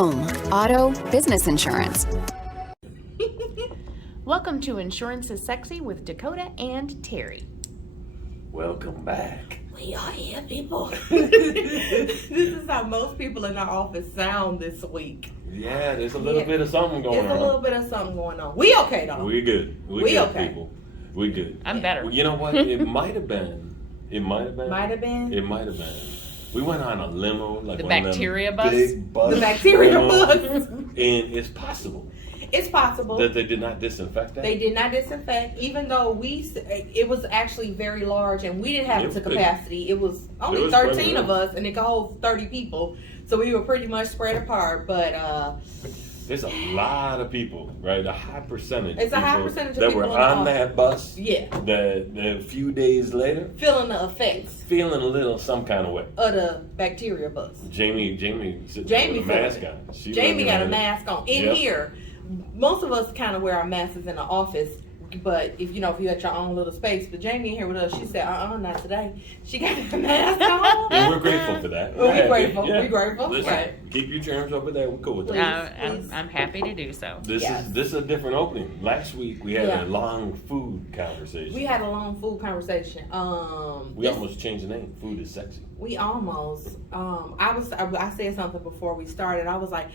home, auto, business insurance. Welcome to Insurance is Sexy with Dakota and Terry. Welcome back. We are here, people. This is how most people in our office sound this week. Yeah, there's a little bit of something going on. There's a little bit of something going on. We okay, though. We good. We good, okay. people. We good. I'm better. Well, you know what? It might have been. It might have been. Might have been. It might have been. We went on a limo, like The one bacteria of bus? them big bus. The bacteria limos, bus. And it's possible It's possible. that they did not disinfect that. They did not disinfect, even though it was actually very large and we didn't have it to capacity. It was only 13 of us and it could hold 30 people. So we were pretty much spread apart, but There's a lot of people, right? A high percentage. It's a high percentage of that people were in the on that bus. yeah, That a few days later, feeling the effects feeling a little some kind of way. of the bacteria bus. Jamie sitting there with a mask on. Jamie got a mask on. In Yep. here, most of us kind of wear our masks in the office, but if you had your own little space. But Jamie in here with us, she said, not today. She got the mask on. And we're grateful for that. We're grateful. Yeah. We're grateful. Listen, Right. keep your germs over there. We're cool with Please. that. I'm happy to do so. This is a different opening. Last week we had a long food conversation. We had a long food conversation. We almost changed the name. Food is sexy. We almost. I said something before we started. I was like,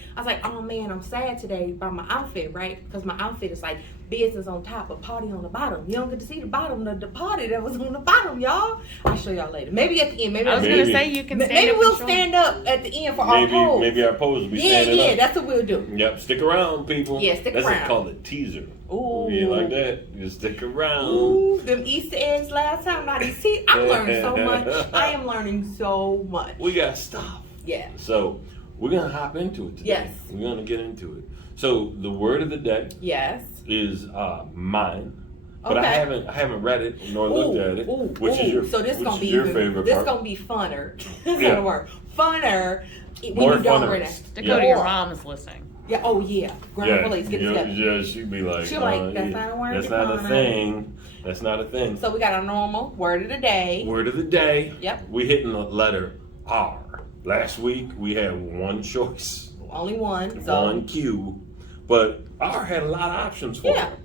oh man, I'm sad today by my outfit, right? Because my outfit is like business on top, a party on the bottom. You don't get to see the bottom, the party that was on the bottom, y'all. I'll show y'all later. Maybe at the end. Maybe I was going to say you can stand maybe up we'll and show stand up at the end for our pose. Maybe our pose will be standing up. Yeah, that's what we'll do. Yep, stick around, people. Yeah, stick that's around. That's called a teaser. Ooh. You like that? Just stick around. Ooh, them Easter eggs last time. Now these teeth, I'm learning so much. I am learning so much. We got stuff. Yeah. So we're gonna hop into it today. Yes. We're gonna get into it. So the word of the day Yes. is mine. But Okay. I haven't read it nor looked at it. Which is your so this which gonna is be your favorite this part. gonna be funner. That's Yeah. not a word. Funner when More you don't funner. read it. Dakota, Yeah. your mom's listening. Yeah. Oh yeah. Grandma, please get together. Yeah, she'd be like, She'll like, that's not a word. That's not a thing. That's not a thing. So we got our normal word of the day. Word of the day. Yep. We hitting the letter R. Last week we had one choice, Only one. So one Q, but R had a lot of options for Yeah. it.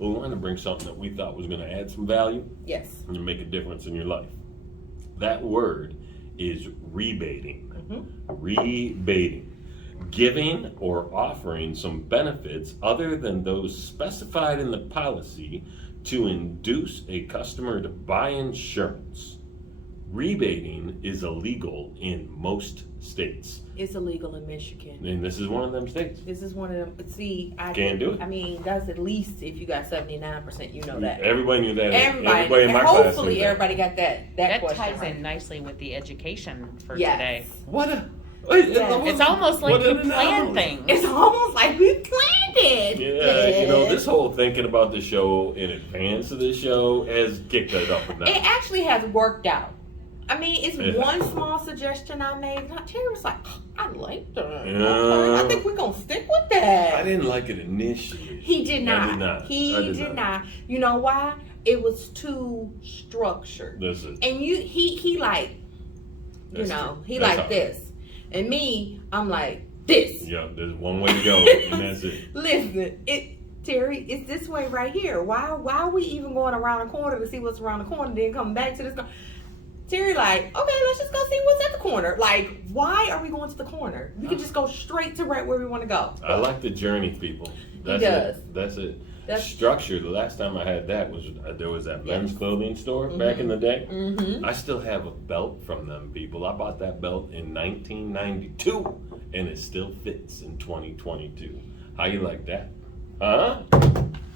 We wanted to bring something that we thought was going to add some value yes. and make a difference in your life. That word is rebating. Rebating. Giving or offering some benefits other than those specified in the policy to induce a customer to buy insurance. Rebating is illegal in most states. It's illegal in Michigan. And this is one of them states. This is one of them. See, I Can't do it. I mean, that's at least if you got 79%. You know that. Everybody knew that. Everybody in my class knew hopefully that. everybody got that That question ties right. in nicely with the education for Yes. today. What a... It's almost like you plan things. It's almost like we planned it. Yeah, this whole thinking about the show in advance of the show has kicked it up a notch. It actually has worked out. I mean, it's one small suggestion I made. Terry was like, I like that. Yeah. Okay, I think we're going to stick with that. I didn't like it initially. He did not. I did not. He did not. You know why? It was too structured. This is, And he like, That's he that's like all. this. And me, I'm like, this. Yeah, there's one way to go, and that's it. Listen, Terry, it's this way right here. Why are we even going around the corner to see what's around the corner, then come back to this? Terry, like, okay, let's just go see what's at the corner. Like, why are we going to the corner? We could just go straight to right where we want to go. I like the journey, people. That's does. it. That's it. That's structure. The last time I had that was there was that men's clothing store back in the day. Mm-hmm. I still have a belt from them, people. I bought that belt in 1992, and it still fits in 2022. How you like that? Huh?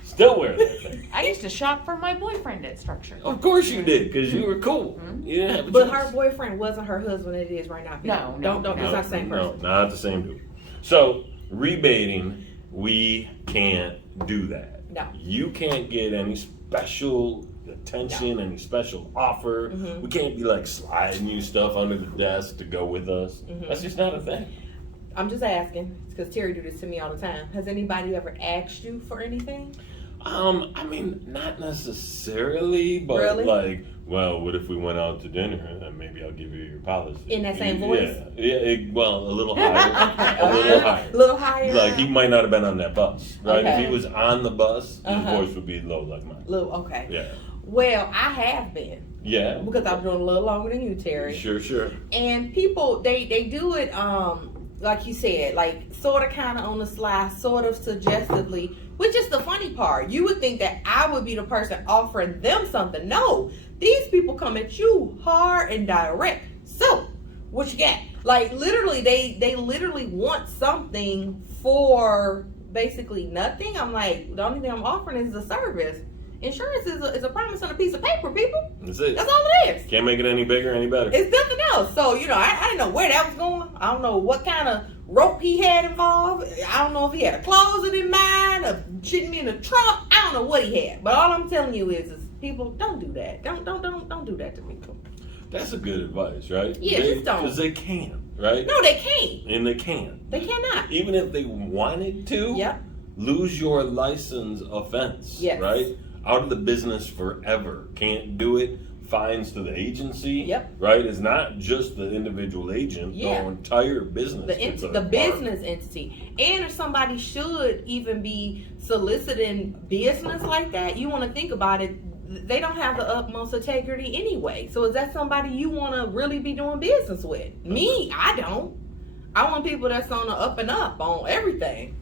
Still wear that thing. I used to shop for my boyfriend at Structure. Of course you did, because you were cool. You didn't have a But choice. her boyfriend wasn't her husband. It is right now. No, Don't. It's not the same person. No, not the same dude. So rebating, we can't do that. No. You can't get any special attention, any special offer. Mm-hmm. We can't be like sliding you stuff under the desk to go with us. Mm-hmm. That's just not a thing. I'm just asking because Terry do this to me all the time. Has anybody ever asked you for anything? I mean, not necessarily, but Really? like, well, what if we went out to dinner and maybe I'll give you your policy? In that same voice? Well, a little higher. Okay. A little higher. A little higher. Like, he might not have been on that bus, right? Okay. If he was on the bus, his Uh-huh. voice would be low like mine. Okay. Yeah. Well, I have been. Yeah. Because I've been doing a little longer than you, Terry. Sure. And people, they do it, like you said, like sort of kind of on the sly, sort of suggestively, which is the funny part. You would think that I would be the person offering them something. No, these people come at you hard and direct. So, what you got? Like literally, they literally want something for basically nothing. I'm like, the only thing I'm offering is a service. Insurance is a promise on a piece of paper, people. That's it. That's all it is. Can't make it any bigger, any better. It's nothing else. So, I didn't know where that was going. I don't know what kind of rope he had involved. I don't know if he had a closet in mind or shitting me in the trunk. I don't know what he had. But all I'm telling you is people, don't do that. Don't do that to people. That's a good advice, right? Yeah, just don't. Because they can, right? No, they can't. And they can. They cannot. Even if they wanted to, Yep. lose your license offense, Yes. right? Out of the business forever. Can't do it. Fines to the agency. Yep. Right? It's not just the individual agent. Yeah. The entire business. The business entity. And if somebody should even be soliciting business like that, you want to think about it. They don't have the utmost integrity anyway. So is that somebody you want to really be doing business with? Me, I don't. I want people that's on the up and up on everything.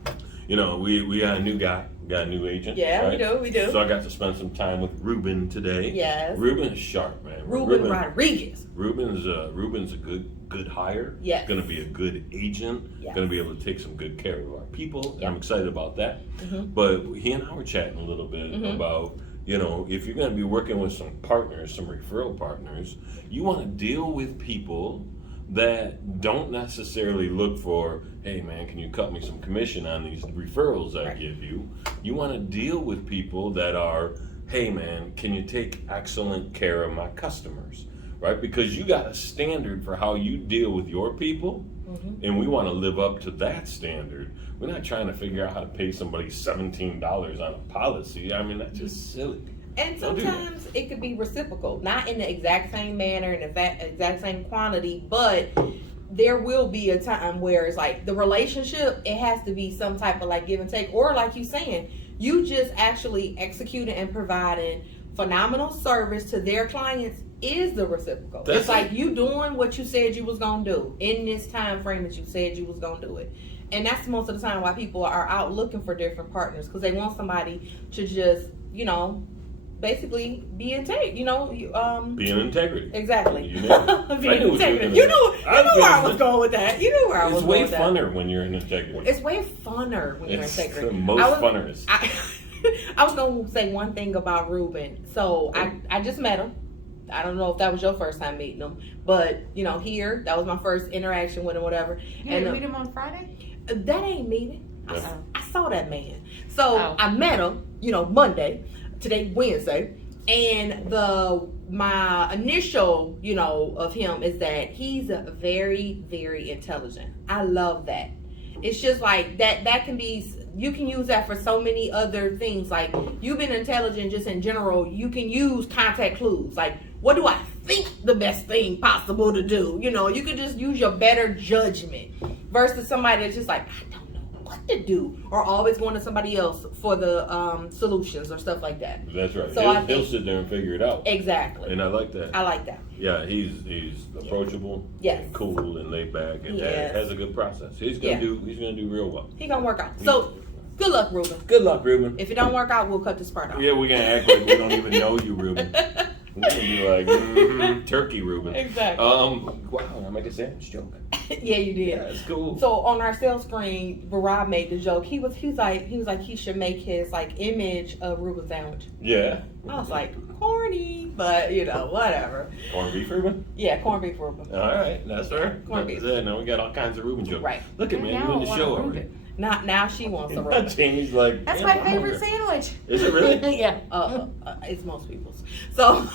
We got a new guy. Got a new agent. Yeah, right? we do. So I got to spend some time with Ruben today. Yes. Ruben is sharp, man. Ruben Rodriguez. Ruben's a good hire. Yes. Going to be a good agent. Yes. Going to be able to take some good care of our people. Yep. I'm excited about that. Mm-hmm. But he and I were chatting a little bit Mm-hmm. about, if you're going to be working with some partners, some referral partners, you want to deal with people that don't necessarily look for, hey man, can you cut me some commission on these referrals I give you? You want to deal with people that are, hey man, can you take excellent care of my customers, right? Because you got a standard for how you deal with your people, and we want to live up to that standard. We're not trying to figure out how to pay somebody $17 on a policy. I mean, that's just silly. And sometimes it could be reciprocal, not in the exact same manner, in the exact same quantity, but there will be a time where it's like the relationship, it has to be some type of like give and take, or like you saying, you just actually executing and providing phenomenal service to their clients is the reciprocal. It's like you doing what you said you was gonna do in this time frame that you said you was gonna do it. And that's most of the time why people are out looking for different partners, because they want somebody to just, basically be integrity. Be in integrity. Exactly. You know? Be in integrity. You knew where I was going with that. You knew where I was going with that. It's way funner when you're in integrity. It's way funner when you're in integrity. It's the most funnerest. I was going to say one thing about Ruben. So I just met him. I don't know if that was your first time meeting him, but here, that was my first interaction with him, whatever. You didn't meet him on Friday? That ain't meeting. Yeah. I saw that man. So I met him, Monday. Today, Wednesday. And my initial, of him is that he's very, very intelligent. I love that. It's just like that can be, you can use that for so many other things. Like, you've been intelligent just in general. You can use contact clues. Like, what do I think the best thing possible to do? You could just use your better judgment versus somebody that's just like, I don't know what to do, or always going to somebody else for the solutions or stuff like that. That's right. So he'll sit there and figure it out. Exactly. And I like that. I like that. Yeah, he's approachable, Yes. and cool, and laid back, and Yes. has a good process. He's gonna do real well. He gonna work out. So good luck, Ruben. Good luck, Ruben. If it don't work out, we'll cut this part off. Yeah, we're gonna act like we don't even know you, Ruben. We're gonna be like, turkey, Ruben. Exactly. Wow, I made a sandwich joke. Yeah, you did. Yeah, it's cool. So on our sales screen, Rob made the joke. He was like he should make his like image of Ruben sandwich. Yeah. I was like, corny, but whatever. Corned beef, Ruben? Yeah, corned beef Ruben. All right, that's her. Corned beef. Now we got all kinds of Ruben jokes. Right. Look at me, Now you in I the want show a already. Reuben. Now she wants a Ruben. Jamie's like, That's "Damn, my I'm favorite hungry." sandwich. Is it really? Yeah. It's most people's. So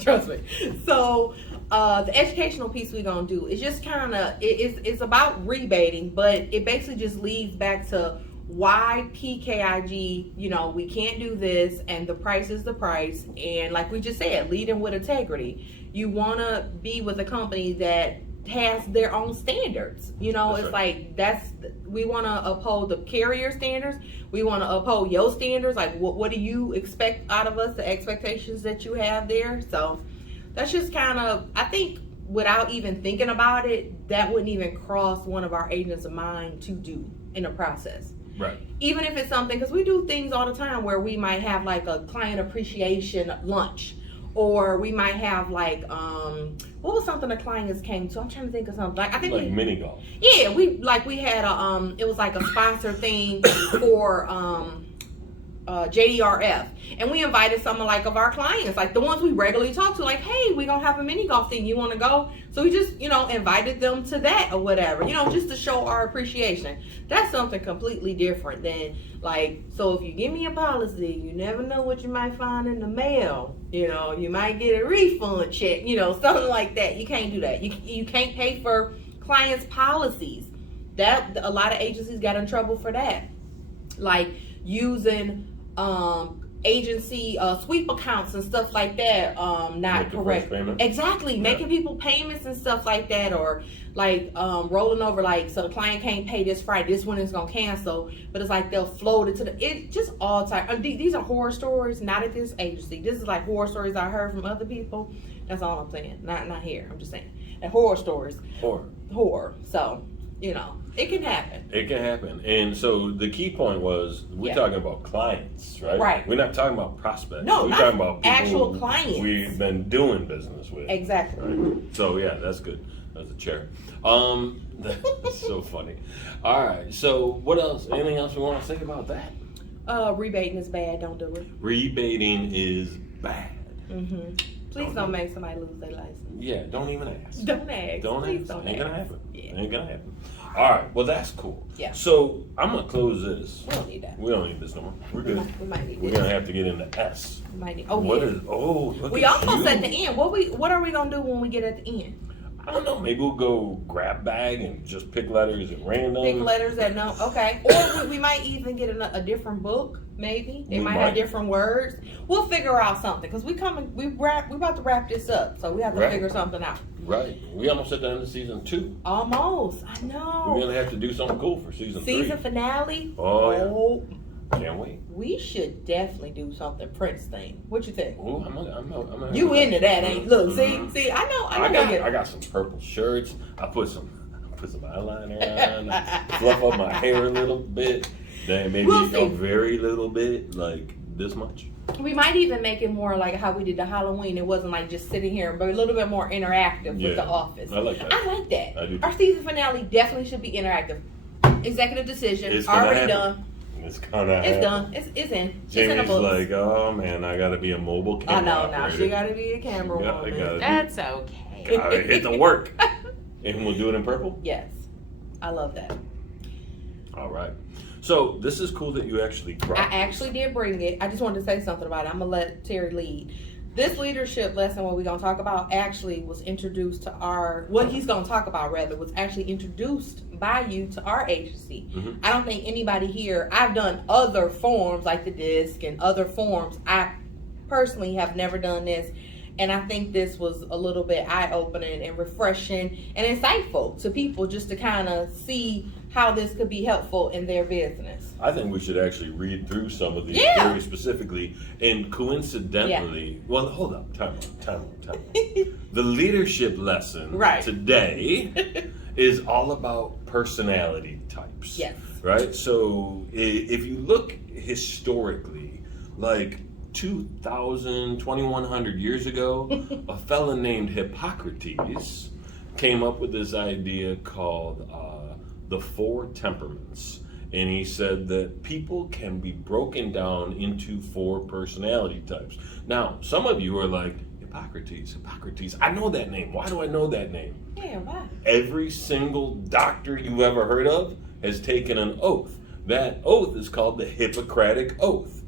trust me. So the educational piece we're gonna do is just kind of it's about rebating, but it basically just leads back to why PKIG, we can't do this, and the price is the price. And like we just said, leading with integrity. You want to be with a company that has their own standards. We want to uphold the carrier standards. We want to uphold your standards. Like, what do you expect out of us? The expectations that you have there. So that's just kind of, I think, without even thinking about it, that wouldn't even cross one of our agents' mind to do in the process. Right. Even if it's something, because we do things all the time where we might have like a client appreciation lunch, or we might have like what was something the clients came to? I'm trying to think of something. Like, I think mini golf. Yeah, we had a it was like a sponsor thing for JDRF, and we invited some of our clients, like the ones we regularly talk to, like, hey, we gonna have a mini golf thing, you want to go? So we just invited them to that or whatever, just to show our appreciation. That's something completely different than so if you give me a policy, you never know what you might find in the mail. You might get a refund check, something like that. You can't do that. You can't pay for clients' policies. That a lot of agencies got in trouble for that, like using agency sweep accounts and stuff like that, not correct. Exactly. Yeah. Making people payments and stuff like that, or rolling over, so the client can't pay this Friday, this one is gonna cancel, but it's like they'll float it to it just all time. These are horror stories, not at this agency. This is like horror stories I heard from other people. That's all I'm saying. Not here. I'm just saying. And horror stories. Horror. So, it can happen. It can happen. And so the key point was, we're talking about clients, right? Right. We're not talking about prospects. No, we're not talking about people actual clients we've been doing business with. Exactly. Right? So yeah, that's good. That's a chair. That's so funny. All right. So what else? Anything else we want to say about that? Rebating is bad. Don't do it. Rebating is bad. Mm-hmm. Please don't make somebody lose their license. Yeah, don't even ask. Don't ask. Please ask. don't Ain't ask. gonna happen. Yeah. Ain't gonna happen. All right. Well, that's cool. Yeah. So I'm gonna close this. We don't need that. We don't need this no more. We're good. We might need We're this. gonna have to get into S. We might need. Look We at almost you. at the end. What are we gonna do when we get at the end? I don't know. Maybe we'll go grab bag and just pick letters at random. Pick letters that no. Okay. Or we might even get a different book. Maybe they might have different words. We'll figure out something, because we about to wrap this up, so we have to figure something out. Right. We almost at the end of season 2. Almost. I know. We're gonna have to do something cool for season 3. Season finale. Oh yeah. Can't wait. We should definitely do something Prince thing. What you think? Ooh, I'm You into that, ain't? Look, see, I know. I got some purple shirts. I put some eyeliner on. I fluff up my hair a little bit. Then maybe a very little bit, like this much. We might even make it more like how we did the Halloween. It wasn't like just sitting here, but a little bit more interactive with the office. I like that. I like that. I do. Our season finale definitely should be interactive. Executive decision. It's already done. It's gonna happen. It's done. It's in. It's in the Jamie's books. like, oh man, I gotta be a mobile camera. I know now. operator. She gotta be a camera woman. That's okay. Gotta hit the work. And we'll do it in purple? Yes. I love that. All right. So this is cool that you actually brought I actually did bring it. I just wanted to say something about it. I'm gonna let Terry lead. This leadership lesson, what we're gonna talk about, actually was introduced to what he's gonna talk about rather, was actually introduced by you to our agency. Mm-hmm. I don't think anybody here, I've done other forms like the DISC and other forms. I personally have never done this. And I think this was a little bit eye-opening and refreshing and insightful to people, just to kind of see how this could be helpful in their business. I think we should actually read through some of these very specifically. And coincidentally, well, hold up, time out. The leadership lesson today is all about personality types. Yes. Right? So if you look historically, like 2100 years ago, a fella named Hippocrates came up with this idea called the 4 temperaments. And he said that people can be broken down into 4 personality types. Now, some of you are like, Hippocrates, I know that name. Why do I know that name? Yeah, why? Every single doctor you ever heard of has taken an oath. That oath is called the Hippocratic Oath,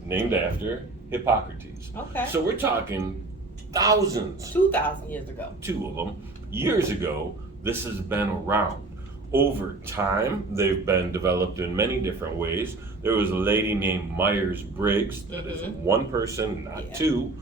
named after Hippocrates. Okay. So we're talking thousands. 2,000 years ago. 2 of them. Years ago, this has been around. Over time, they've been developed in many different ways. There was a lady named Myers-Briggs, that is one person, not two,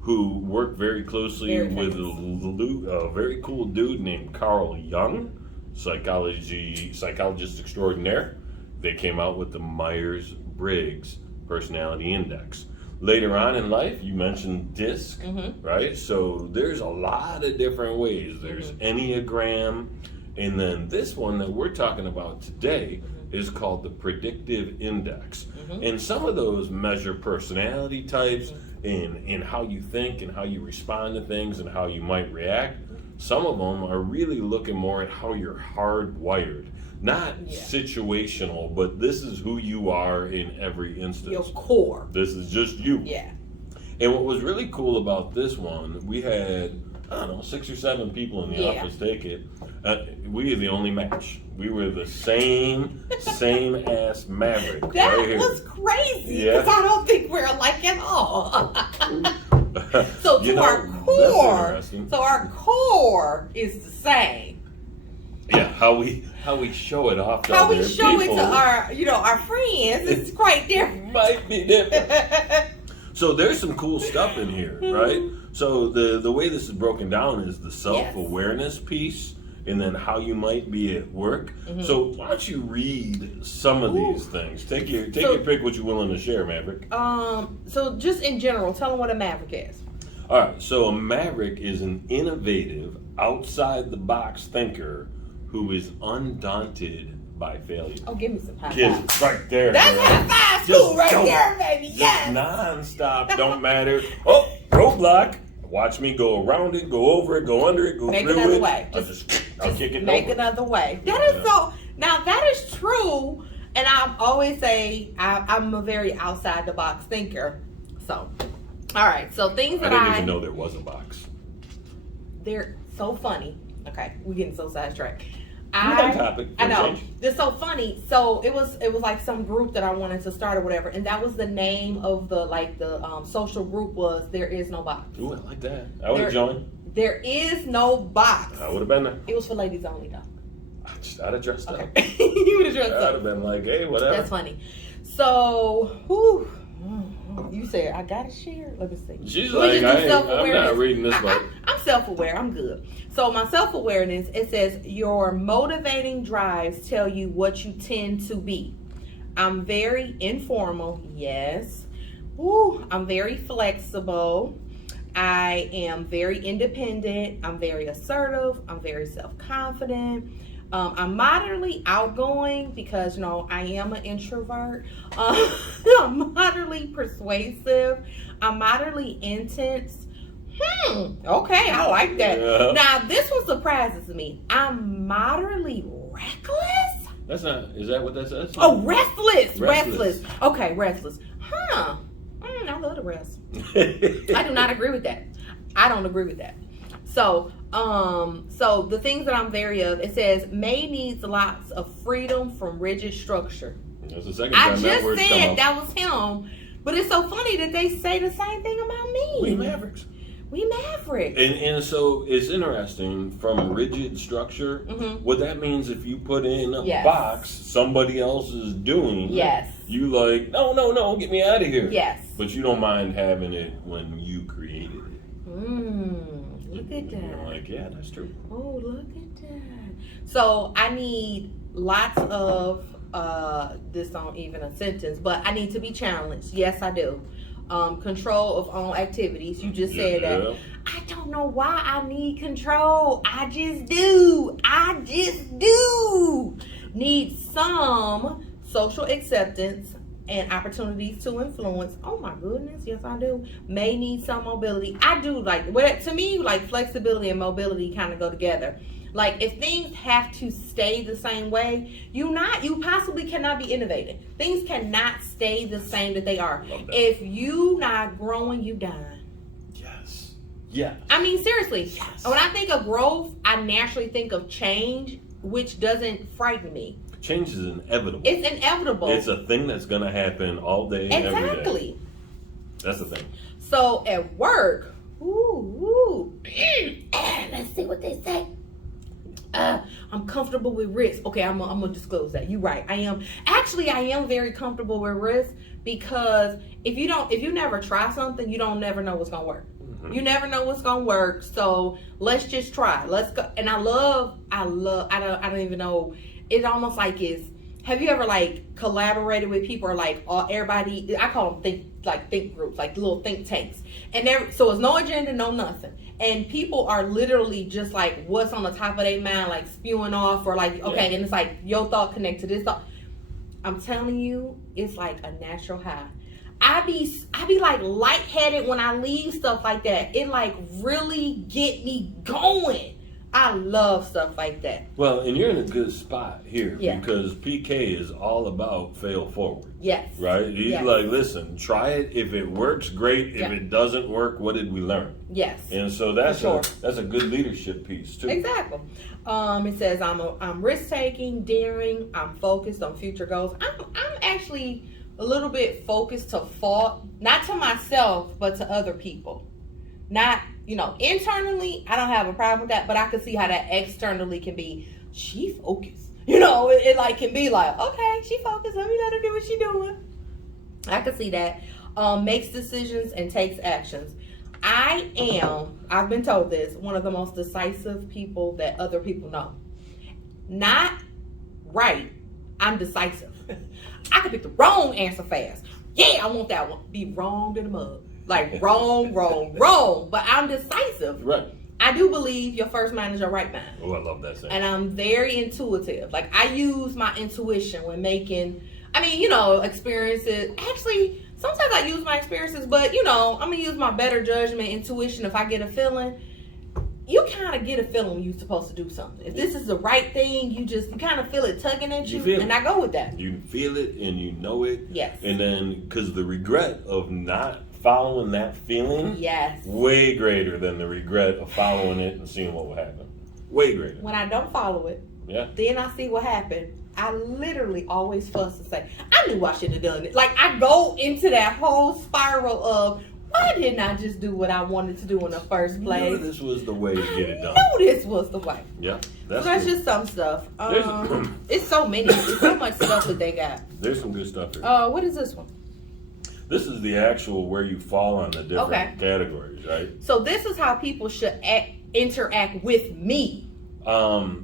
who worked very closely with a very cool dude named Carl Jung, psychologist extraordinaire. They came out with the Myers-Briggs Personality Index. Later on in life, you mentioned DISC, right? So there's a lot of different ways. There's Enneagram, and then this one that we're talking about today is called the predictive index. And some of those measure personality types in how you think and how you respond to things and how you might react. Some of them are really looking more at how you're hardwired. Not situational, but this is who you are in every instance. Your core. This is just you. Yeah. And what was really cool about this one, we had, 6 or 7 people in the office take it. We were the only match. We were the same ass Maverick. That right here. was crazy, because I don't think we're alike at all. So our core is the same. Yeah, how we show it off to how other we show people it to our friends is quite different. Might be different. So there's some cool stuff in here, right? So the way this is broken down is the self-awareness piece, and then how you might be at work. So why don't you read some of these things? Take your pick what you're willing to share, Maverick. So just in general, tell them what a Maverick is. All right, so a Maverick is an innovative, outside-the-box thinker who is undaunted by failure. Oh, give me some high Kids, five. right there. That's high five school right there, baby. Yes. Non-stop, don't matter. Oh, roadblock. Watch me go around it, go over it, go under it, go Make through another it. way. I'll kick it Make over. another way. That is so. Now that is true, and I always say I'm a very outside the box thinker. So, all right. So things I that didn't even know there was a box. They're so funny. Okay, we're getting so sidetracked. Topic. I know. Change. It's so funny. So it was like some group that I wanted to start or whatever, and that was the name of the social group was There Is No Box. Ooh, I like that. I would have joined. There is no box. I would have been there. It was for ladies only though. I'd have dressed up. You would have dressed up. I'd have been like, hey, whatever. That's funny. So, you said I gotta share. Let me see. She's like, I'm not reading this book. I'm self-aware. I'm good. So my self-awareness, it says your motivating drives tell you what you tend to be. I'm very informal. Yes. I'm very flexible. I am very independent. I'm very assertive. I'm very self-confident. I'm moderately outgoing because, I am an introvert. I'm moderately persuasive. I'm moderately intense. Okay, I like that. Yeah. Now, this one surprises me. I'm moderately reckless? Is that what that says? Oh, restless. Okay, restless. I love the rest. I do not agree with that. I don't agree with that. So the things that I'm very of, it says May needs lots of freedom from rigid structure. That's the second time I that word just come said up. that was him, but it's so funny that they say the same thing about me. We Mavericks. We Mavericks. And so it's interesting from rigid structure. What that means, if you put in a box somebody else is doing, you like, no, get me out of here. Yes. But you don't mind having it when you created it. Look at that. You're like, yeah, that's true. Oh, look at that. So I need lots of this don't even a sentence, but I need to be challenged. Yes, I do. Control of own activities. You just said that. I don't know why I need control. I just do. Need some social acceptance and opportunities to influence. Oh my goodness, yes I do. May need some mobility. I do to me, flexibility and mobility kind of go together. Like if things have to stay the same way, you possibly cannot be innovative. Things cannot stay the same that they are. If you not growing, you dying. Yes. Yeah. I mean, seriously. Yes. When I think of growth, I naturally think of change, which doesn't frighten me. Change is inevitable. It's inevitable. It's a thing that's going to happen all day, every day. Exactly. That's the thing. So at work, let's see what they say. I'm comfortable with risk. Okay, I'm gonna disclose that. You're right. I am very comfortable with risk, because if you never try something, you don't never know what's gonna work. You never know what's gonna work. So let's just try. Let's go. And I don't even know. It's almost like have you ever like collaborated with people, or like everybody? I call them think groups, like little think tanks. And so it's no agenda, no nothing. And people are literally just like what's on the top of their mind, like spewing off, or like okay, and it's like your thought connect to this thought. I'm telling you, it's like a natural high. I be like lightheaded when I leave stuff like that. It like really get me going. I love stuff like that. Well, and you're in a good spot here, Yeah. because PK is all about fail forward. Yes. Right? He's Yes. like, listen, try it. If it works, great. If it doesn't work, what did we learn? Yes. And so that's For sure. that's a good leadership piece too. Exactly. It says I'm risk taking, daring. I'm focused on future goals. I'm actually a little bit focused to fault, not to myself, but to other people. Not, internally, I don't have a problem with that, but I can see how that externally can be, she focused. It like can be like, okay, she focused, let me let her do what she doing. I can see that. Makes decisions and takes actions. I've been told this, one of the most decisive people that other people know. Not right, I'm decisive. I can pick the wrong answer fast. Yeah, I want that one. Be wrong in the mug. Like wrong. But I'm decisive. Right. I do believe your first mind is your right mind. Oh, I love that saying. And I'm very intuitive. Like I use my intuition when making, experiences. Actually, sometimes I use my experiences, but I'm gonna use my better judgment, intuition. If I get a feeling, you kind of get a feeling when you're supposed to do something. If this is the right thing, you kind of feel it tugging at you, and I go with that. You feel it and you know it. Yes. And then, because the regret of not following that feeling, Yes. way greater than the regret of following it and seeing what would happen. Way greater. When I don't follow it, Yeah. then I see what happened. I literally always fuss and say, I knew I should have done it. Like I go into that whole spiral of, why didn't I just do what I wanted to do in the first place? You knew this was the way to get it done. I knew this was the way. Yeah. So that's good. just some stuff. There's- It's so many. It's so much stuff that they got. There's some good stuff here. What is this one? This is the actual where you fall on the different Okay. categories, right? So this is how people should interact with me.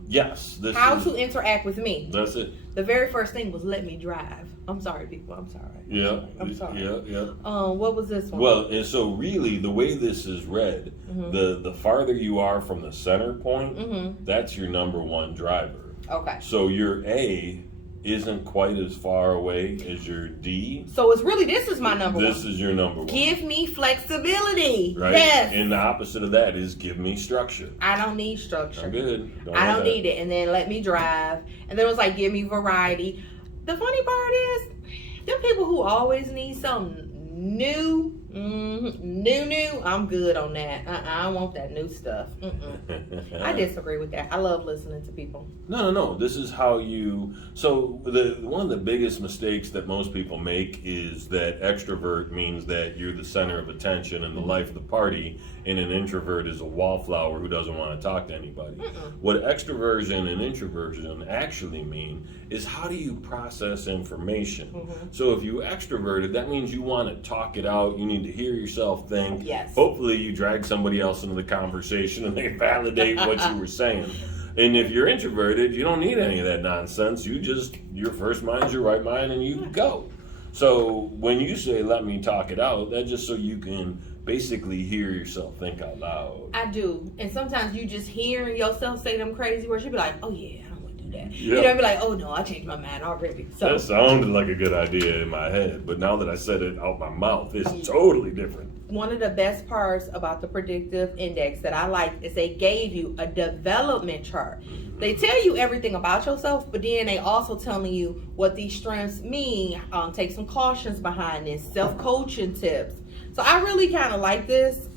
Yes. How to interact with me. That's it. The very first thing was let me drive. I'm sorry, people. I'm sorry. Yeah. I'm sorry. Yeah. What was this one? Well, and so really the way this is read, the farther you are from the center point, that's your number one driver. Okay. So your A isn't quite as far away as your D. So it's really, this is my number one. This is your number one. Give me flexibility. Right? Yes. And the opposite of that is give me structure. I don't need structure. I'm good. I don't want need it. And then let me drive. And then it was like, give me variety. The funny part is, them people who always need something new, new, I'm good on that. I don't want that new stuff. I disagree with that. I love listening to people. No. This is how you. So one of the biggest mistakes that most people make is that extrovert means that you're the center of attention and the life of the party, and an introvert is a wallflower who doesn't want to talk to anybody. What extroversion and introversion actually mean is how do you process information. So if you extroverted, that means you want to talk it out. You need to hear yourself think. Yes. Hopefully you drag somebody else into the conversation and they validate what you were saying. And if you're introverted, you don't need any of that nonsense. Your first mind's your right mind and you go. So when you say, let me talk it out, that's just so you can basically hear yourself think out loud. I do. And sometimes you just hearing yourself say them crazy words, you be like, oh yeah, I don't want to do that. Yeah. You know, be like, oh no, I changed my mind already. So That sounded like a good idea in my head, but now that I said it out my mouth, it's totally different. one of the best parts about the predictive index that I like is they gave you a development chart. They tell you everything about yourself, but then they also telling you what these strengths mean. Take some cautions behind this, self-coaching tips. So I really kind of like this.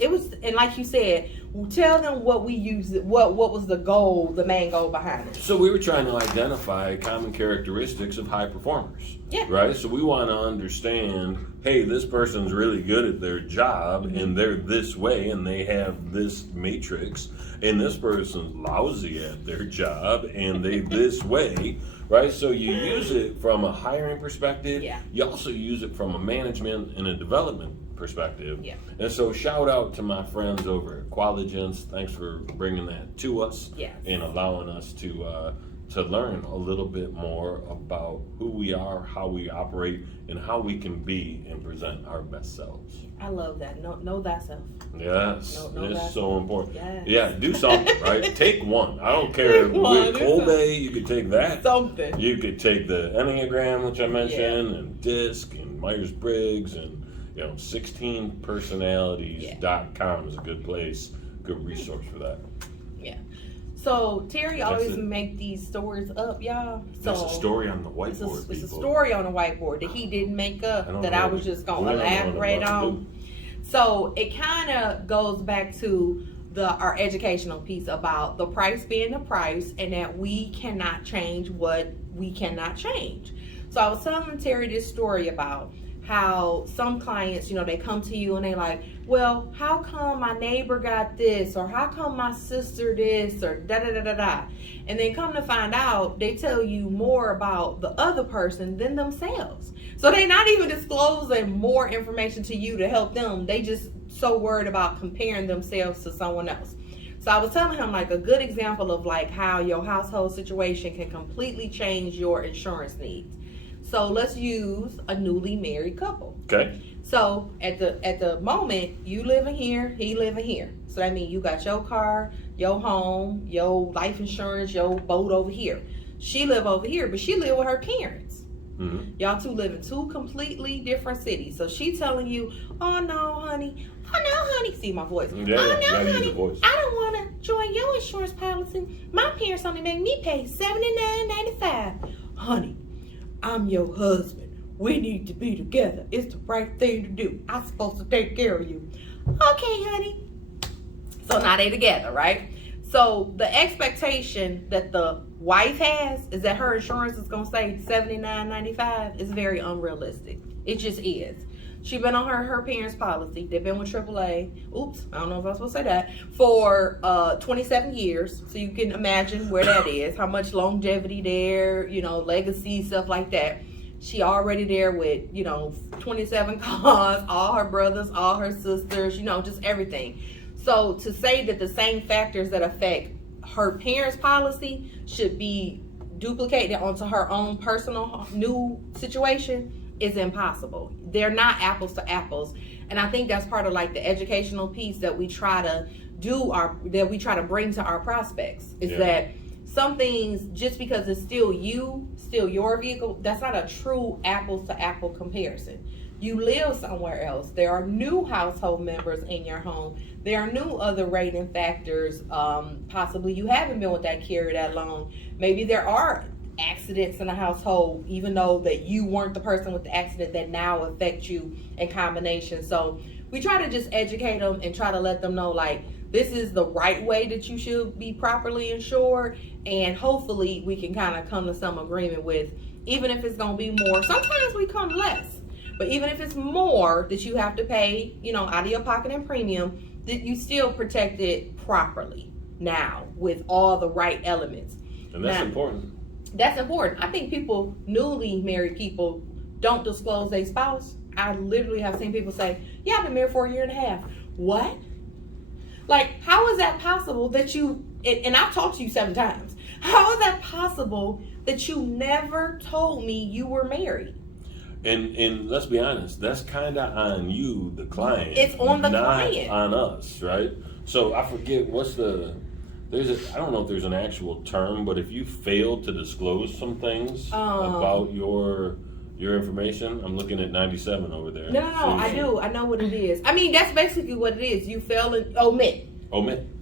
It was, and like you said, Tell them what we used. What was the goal, the main goal behind it? So we were trying to identify common characteristics of high performers. Yeah. Right? So we want to understand, hey, this person's really good at their job and they're this way and they have this matrix, and this person's lousy at their job and they this way, right? So you use it from a hiring perspective. Yeah. You also use it from a management and a development perspective. Yeah. And so shout out to my friends over at Qualigence. Thanks for bringing that to us. Yes. And allowing us to learn a little bit more about who we are, how we operate, and how we can be and present our best selves. I love that. Know thyself. Yes, Know it's thyself. so important. Yes. Yeah, do something, right? Take one. I don't care. Take one, With do Cold something. Day, you could take that. Something. You could take the Enneagram, which I mentioned, and DISC, and Myers-Briggs, and 16personalities.com is a good place, good resource for that. Yeah. So Terry That's always it. make these stories up, y'all. So That's a story on the It's a, whiteboard, it's a people. story on the whiteboard that he didn't make up, don't that know I what was just going we to don't know what elaborate I'm about to on. So it kind of goes back to our educational piece about the price being the price, and that we cannot change what we cannot change. So I was telling Terry this story about how some clients, they come to you and they like, well, how come my neighbor got this, or how come my sister this, or da da da da da, and then come to find out they tell you more about the other person than themselves. So they're not even disclosing more information to you to help them. They just so worried about comparing themselves to someone else. So I was telling him like a good example of like how your household situation can completely change your insurance needs. So let's use a newly married couple. Okay. So at the moment, you living here, he living here. So that means you got your car, your home, your life insurance, your boat over here. She live over here, but she live with her parents. Mm-hmm. Y'all two live in two completely different cities. So she telling you, oh no, honey. See my voice. Yeah, oh you no, gotta use honey. the voice. I don't want to join your insurance policy. My parents only make me pay $79.95. Honey, I'm your husband. We need to be together. It's the right thing to do. I'm supposed to take care of you. Okay, honey. So now they together, right? So the expectation that the wife has is that her insurance is going to say $79.95 is very unrealistic. It just is. She been on her parents' policy. They've been with AAA. Oops, I don't know if I was supposed to say that. For 27 years. So you can imagine where that is. How much longevity there, legacy, stuff like that. She already there with, 27 cars, all her brothers, all her sisters, just everything. So to say that the same factors that affect her parents' policy should be duplicated onto her own personal new situation is impossible. They're not apples to apples. And I think that's part of like the educational piece that we try to bring to our prospects is that some things, just because it's still your vehicle, that's not a true apples to apple comparison. You live somewhere else. There are new household members in your home. There are new other rating factors. Possibly you haven't been with that carrier that long. Maybe there are accidents in the household, even though that you weren't the person with the accident that now affect you in combination. So we try to just educate them and try to let them know like this is the right way that you should be properly insured, and hopefully we can kind of come to some agreement with, even if it's going to be more, sometimes we come less, but even if it's more that you have to pay, out of your pocket and premium, that you still protect it properly now with all the right elements. And that's important. That's important. I think newly married people don't disclose their spouse. I literally have seen people say, yeah, I've been married for a year and a half. What? Like, how is that possible that you, and I've talked to you 7 times. How is that possible that you never told me you were married? And let's be honest, that's kind of on you, the client. It's on the not client. on us, right? So I forget I don't know if there's an actual term, but if you fail to disclose some things about your information, I'm looking at 97 over there. No, I do. I know what it is. I mean, that's basically what it is. You fail and omit.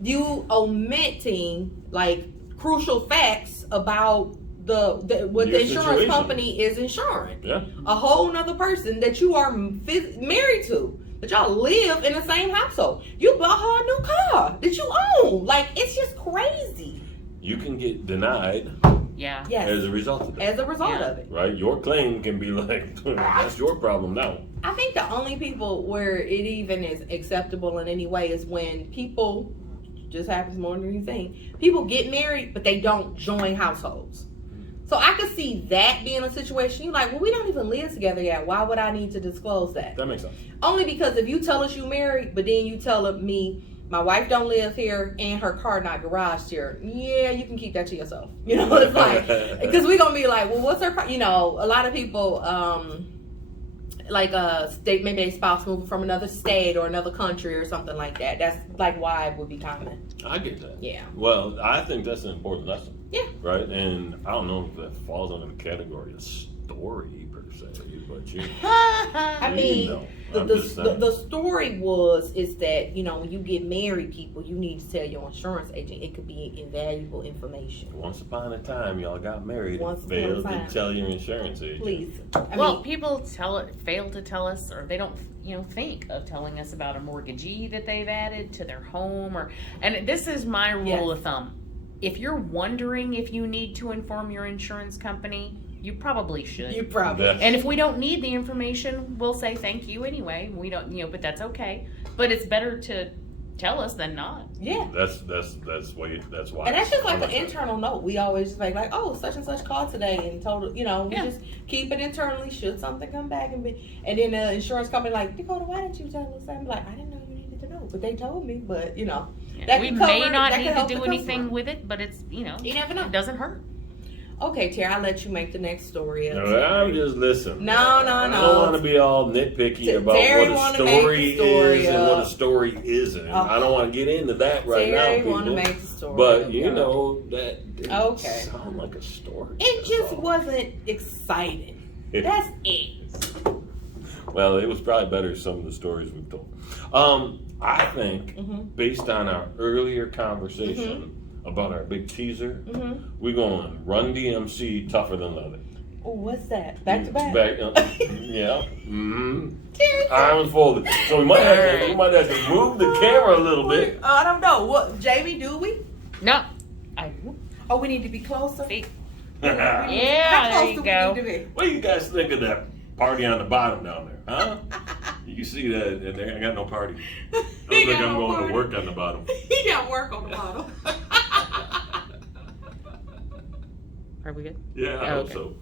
You omitting like crucial facts about what the insurance situation. company is insuring. Yeah. A whole nother person that you are married to. but y'all live in the same household. You bought her a new car that you own. Like, it's just crazy. You can get denied Yeah. Yes. as a result of that. As a result Yeah. of it. Right? Your claim can be like, that's your problem now. I think the only people where it even is acceptable in any way is when people, just happens more than you think, people get married, but they don't join households. So I could see that being a situation. You're like, well, we don't even live together yet. Why would I need to disclose that? That makes sense. Only because if you tell us you married, but then you tell me my wife don't live here and her car not garaged here, yeah, you can keep that to yourself. You know, it's like, because we're gonna be like, well, what's her car? You know, a lot of people, like state, maybe a spouse moving from another state or another country or something like that. That's like why it would be common. I get that. Yeah. Well, I think that's an important lesson. Yeah. Right? And I don't know if that falls under the category of story per se, but you. I mean, know, I'm just saying. the story is that, you know, when you get married, people, you need to tell your insurance agent. It could be invaluable information. Once upon a time, y'all got married Once and upon a failed time. to tell your insurance agent. Please. Well, people fail to tell us, or they don't, think of telling us about a mortgagee that they've added to their home, and this is my rule of thumb. If you're wondering if you need to inform your insurance company, you probably should. You probably. Yeah. And if we don't need the information, we'll say thank you anyway. We don't, but that's okay. But it's better to tell us than not. Yeah. That's why. And that's just like an internal note. We always just like, oh, such and such called today and told, we just keep it internally. Should something come back and then the insurance company like, Dakota, why didn't you tell us? I'm like, I didn't know you needed to know, but they told me. But that we could may cover- not that need could to help do the anything customer. with it, but it's You never know. It doesn't hurt. Okay, Terry, I'll let you make the next story up. No, I'm just listening. No. I don't want to be all nitpicky about Terry what wanna a make story the story is and up. what a story isn't. I don't want to get into that right Terry now, want to people. make the story But up, you y'all. know that didn't Okay. sound like a story. It That's just all. wasn't exciting. That's it. Well, it was probably better than some of the stories we've told. I think, based on our earlier conversation about our big teaser, we're going Run DMC Tougher Than Leather. Oh, what's that? Back to back? Yeah. Arms folded. So we might have to move the camera a little bit. I don't know. What, Jamie, do we? No. Oh, we need to be closer? See? What Yeah, How there close you do go. we need to do you guys think of that party on the bottom down there? Huh? You see that? And I got no party. I He look like got I'm no going party. to work on the bottom. be? He got work on the bottom. Are we good? Yeah, I Oh, hope okay. so.